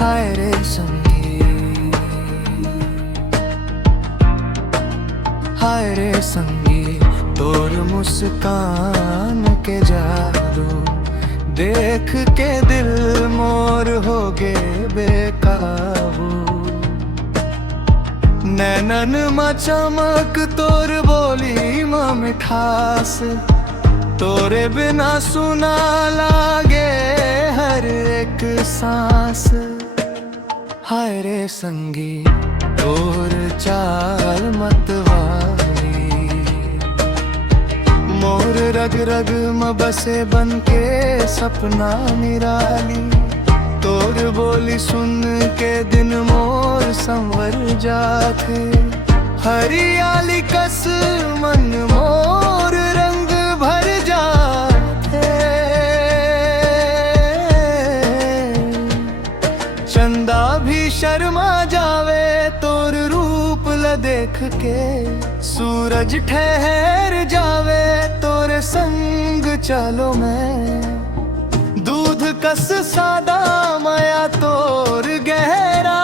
हाय रे संगी, हाय रे संगी, तोर मुस्कान के जादू देख के दिल मोर हो गे बेकाबू। नैनन मा चमक तोर बोली मा मिठास, तोरे बिना सुना लागे हर एक सांस। हाय रे संगी, तोर चाल मतवाली मोर रग रग में बसे बन के सपना निराली। तोर बोली सुन के दिन मोर संवर जाथे, हरियाली कस मन मोर रंग भर जाथे। चंदा भी शर्मा जावे तोर रूप ल देख के, सूरज ठहर जावे तोरे संग चलो मैं। दूध कस सादा माया तोर गहरा,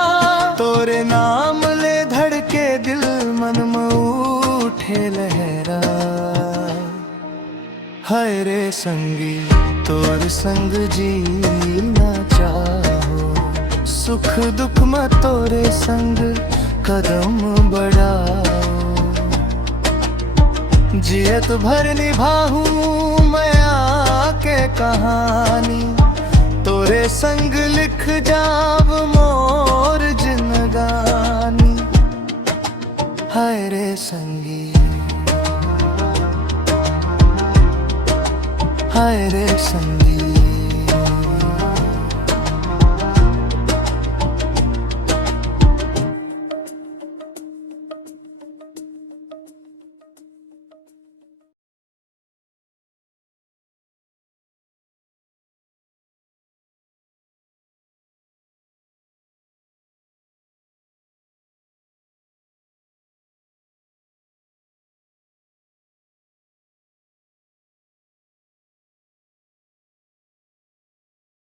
तोरे नाम ले धड़के दिल मन में उठे लहरा। हाय रे संगी, तोर संग जीना चाहो, सुख दुख में तोरे संग कदम बढ़ाओ। जियत भर निभाऊं मैं आके कहानी, तोरे संग लिख जाब मोर जिंदगानी। हाय रे संगी, हाय रे संगी।